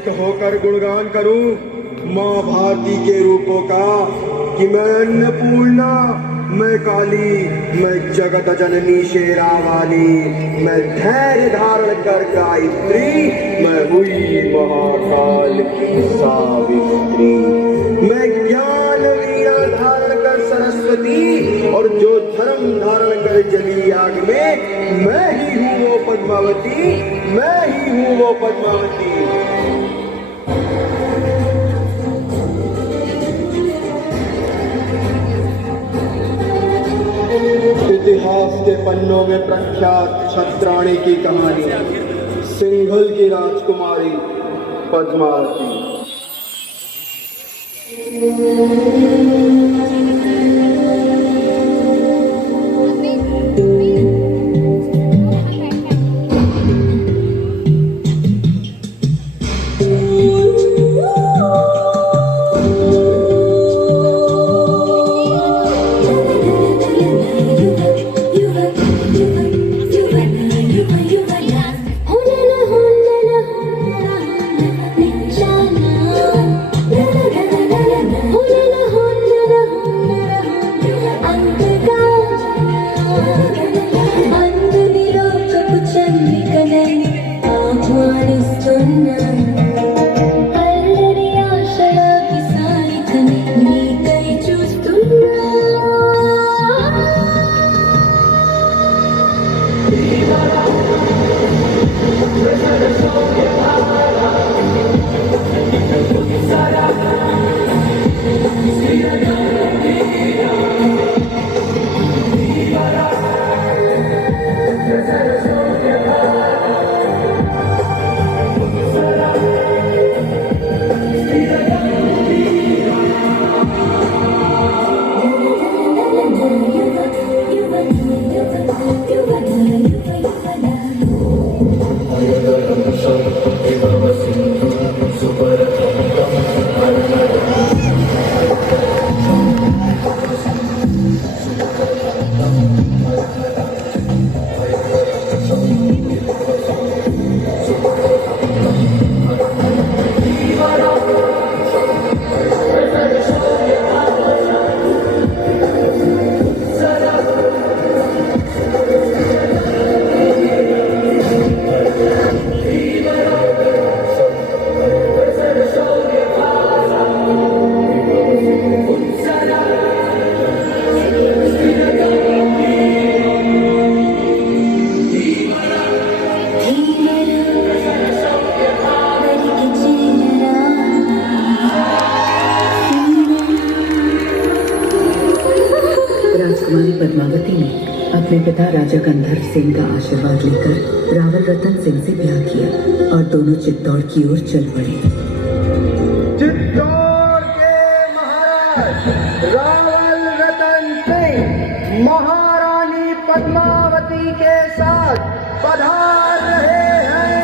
मोहित होकर गुणगान करूं माँ भारती के रूपों का कि मैं अन्नपूर्णा, मैं काली, मैं जगत जननी शेरावाली, मैं धैर्य धारण कर गायत्री, मैं हुई महाकाल की सावित्री, मैं ज्ञान वीणा धारण कर सरस्वती, और जो धर्म धारण कर जली आग में, मैं ही हूँ वो पद्मावती, मैं ही हूँ वो पद्मावती। इतिहास के पन्नों में प्रख्यात छत्राणी की कहानी, सिंघल की राजकुमारी पद्मावती। पद्मावती ने अपने पिता राजा गंधर्व सेन का आशीर्वाद लेकर रावल रतन सिंह से ब्याह किया और दोनों चित्तौड़ की ओर चल पड़े। चित्तौड़ के महाराज रावल रतन सिंह महारानी पद्मावती के साथ पधार रहे हैं।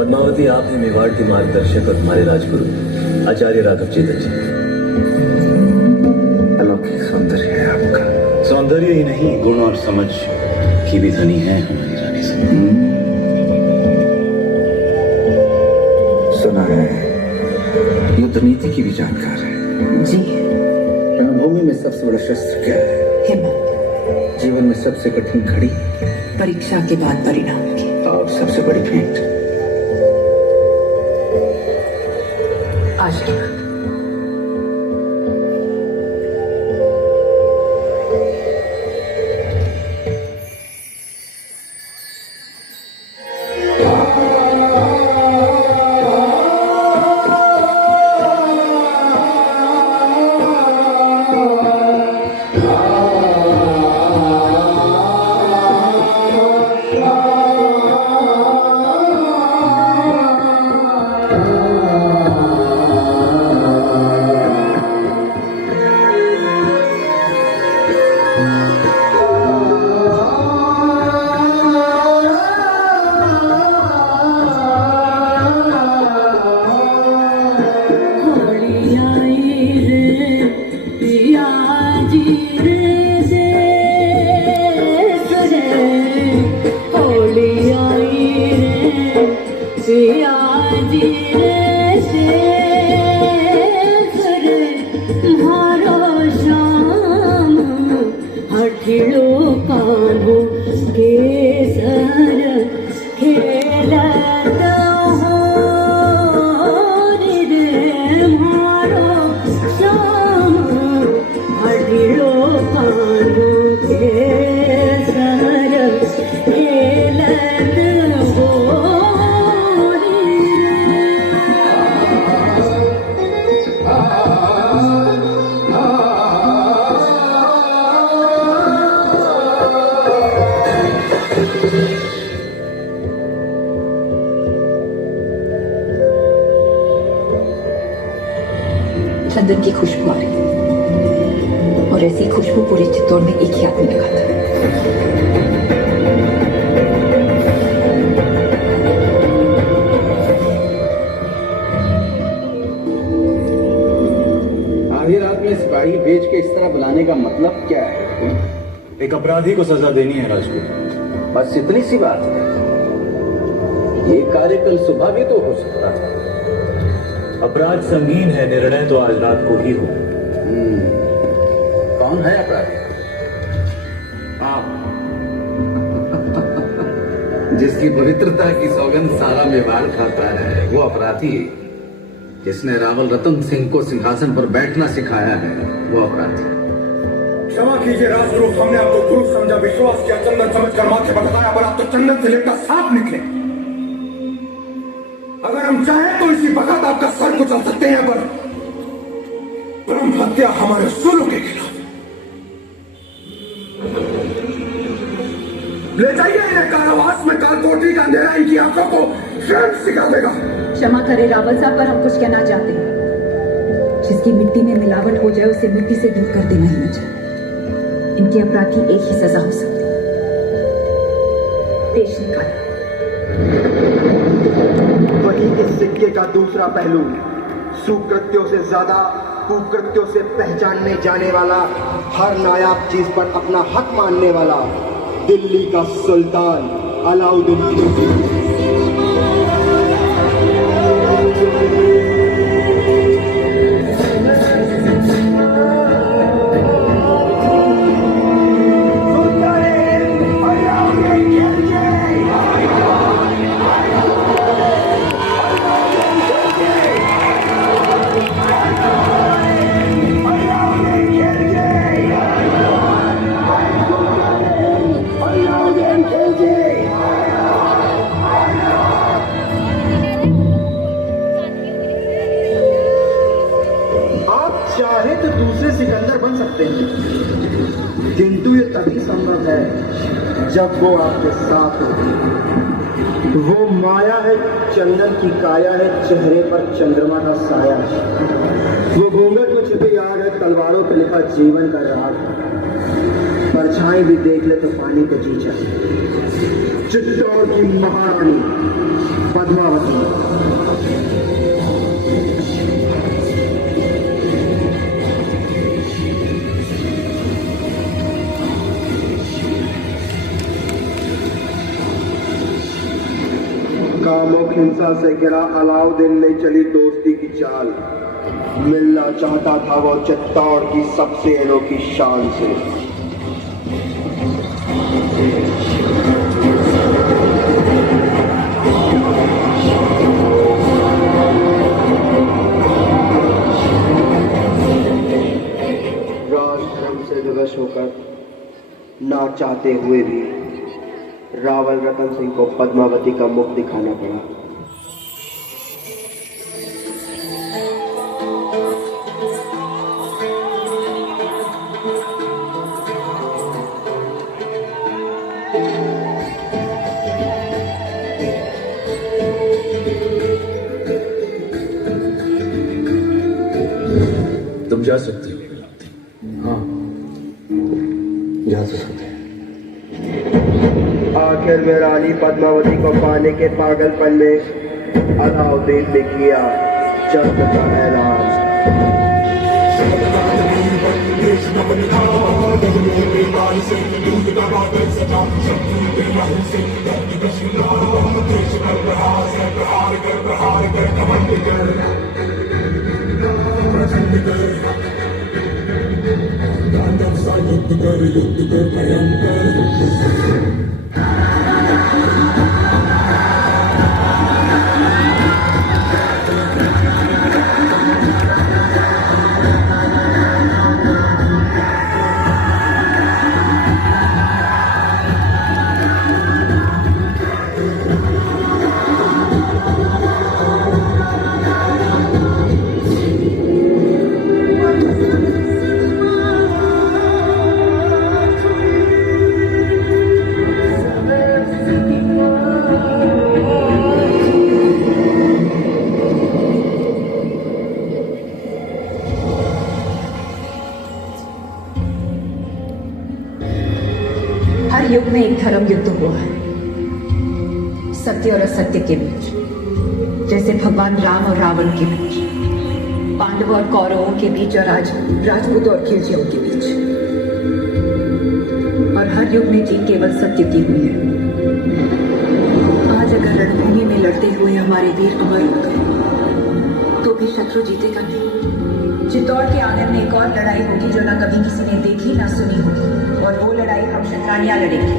पद्मावती, आप हैं मेवाड़ के मार्गदर्शक और हमारे राजगुरु आचार्य राघव चेतन जी। अलौकिक सौंदर्य है आपका। सौंदर्य ही नहीं, गुण और समझ की भी धनी है हमारी रानी साहब। सुना है युद्ध नीति की भी जानकार है। जी, रणभूमि में सबसे बड़ा शस्त्र क्या है? हिम्मत। जीवन में सबसे कठिन घड़ी परीक्षा के बाद परिणाम की। और सबसे बड़ी भेंट आशीर्वाद। चंदन की खुशबू आ रही और ऐसी खुशबू पूरे चित्तौड़ में एक ही आदमी लगा था। आधी रात में सिपाही भेज के इस तरह बुलाने का मतलब क्या है? एक अपराधी को सजा देनी है राजगुरु। बस इतनी सी बात है। ये कार्य कल सुबह भी तो हो सकता था। अपराध संगीन है, निर्णय तो आज रात को ही हो। कौन है अपराधी? आप। जिसकी पवित्रता की सौगंध सारा मेवाड़ खाता है वो अपराधी। जिसने रावल रतन सिंह को सिंहासन पर बैठना सिखाया है वो अपराधी। क्षमा कीजिए राजगुरु, हमने आपको गुरु समझा, विश्वास किया, चंदन समझकर माथे पर लगाया, पर आप तो चंदन से लेकर सांप निकले। अगर हम चाहें तो इसी वक्त आपका सर कुचल सकते हैं, पर ब्रह्म हत्या हमारे उसूलों के खिलाफ। ले जाइए इन्हें कारावास में, कालकोठरी का अंधेरा इनकी आंखों को स्वयं सिखा देगा। क्षमा करे रावल साहब, पर हम कुछ कहना चाहते हैं। जिसकी मिट्टी में मिलावट हो जाए उसे मिट्टी से दूर कर देना ही न चाहिए। इनके अपराध की एक ही सजा हो सकती है, देश निकालना। वही इस सिक्के का दूसरा पहलू, सुकृत्यों से ज्यादा कुकृत्यों से पहचानने जाने वाला, हर नायाब चीज पर अपना हक मानने वाला दिल्ली का सुल्तान अलाउद्दीन खिलजी। चाहे तो दूसरे सिकंदर बन सकते हैं, किंतु ये तभी संभव है जब वो आपके साथ हो। वो माया है, चंदन की काया है, चेहरे पर चंद्रमा का साया है। वो घूंघट में छिपी आग है, तलवारों पे लिखा जीवन का राग है। परछाई भी देख ले तो पानी को जी जाए। चित्तौड़ की महारानी पद्मावती। कामुक हिंसा से गिरा अलाउद्दीन ने चली दोस्ती की चाल। मिलना चाहता था वो चित्तौड़ की सबसे अनोखी शान से। राजधर्म से विवश होकर, ना चाहते हुए भी, रावल रतन सिंह को पद्मावती का मुख दिखाना पड़ा। तुम जा सकते हो। हाँ, जा तो सकते हैं। आखिर में रानी पद्मावती को पाने के पागलपन में अलाउद्दीन ने किया जंग का ऐलान। हर युग में एक धर्म युद्ध हुआ है, सत्य और असत्य के बीच, जैसे भगवान राम और रावण के बीच, पांडवों और कौरवों के बीच, और आज राजपूतों और खिलजियों के बीच। और हर युग में जीत केवल सत्य की हुई है। आज अगर रणभूमि में लड़ते हुए हमारे वीर अमर हो गए तो भी शत्रु जीतेगा नहीं। चित्तौड़ के आंगन में एक और लड़ाई होगी जो ना कभी किसी ने देखी ना सुनी होगी, और वो लड़ाई हम शतरानियां लड़ेंगे।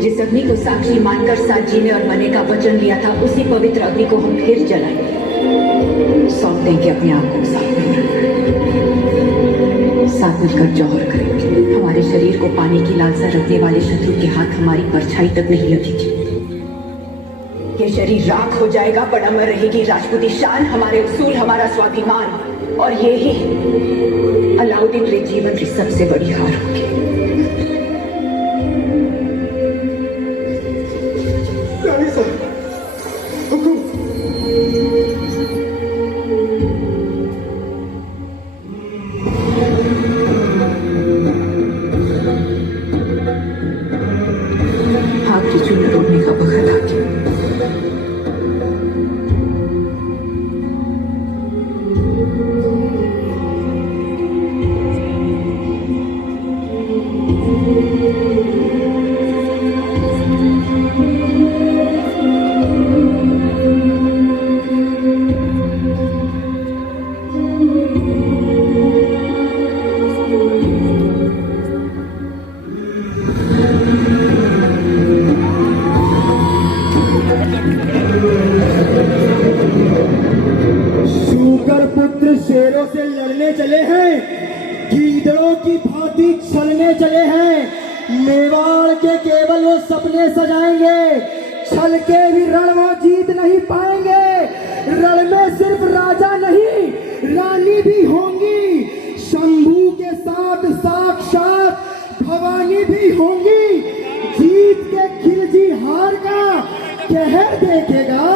जिस अग्नि को साक्षी मानकर साथ जीने और मरने का वचन लिया था, उसी पवित्र अग्नि को हम फिर जलाएंगे। सौंप देंगे अपने आप को साथ में, साथ मिलकर जौहर करेंगे। हमारे शरीर को पाने की लालसा रखने वाले शत्रु के हाथ हमारी परछाई तक नहीं लगेगी। ये शरीर राख हो जाएगा, पर अमर रहेगी राजपूती शान, हमारे उसूल, हमारा स्वाभिमान। और ये ही अलाउद्दीन के जीवन की सबसे बड़ी हार होगी। आपकी चुन रोकने का बखत आ गया। से लड़ने चले हैं, गीदड़ों की भांति छलने चले हैं। मेवाड़ के केवल वो सपने सजाएंगे, छल के भी रण वो जीत नहीं पाएंगे। रण में सिर्फ राजा नहीं, रानी भी होंगी। शंभू के साथ साक्षात भवानी भी होंगी। जीत के खिलजी हार का कहर देखेगा,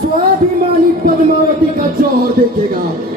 स्वाभिमानी पद्मावती का जौहर देखेगा।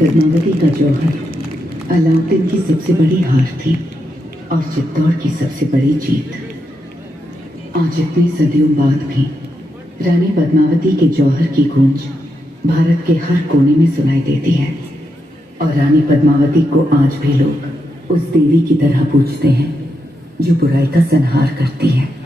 पद्मावती का जौहर अलाउद्दीन की सबसे बड़ी हार थी और चित्तौड़ की सबसे बड़ी जीत। आज इतनी सदियों बाद भी रानी पद्मावती के जौहर की गूंज भारत के हर कोने में सुनाई देती है और रानी पद्मावती को आज भी लोग उस देवी की तरह पूजते हैं जो बुराई का संहार करती है।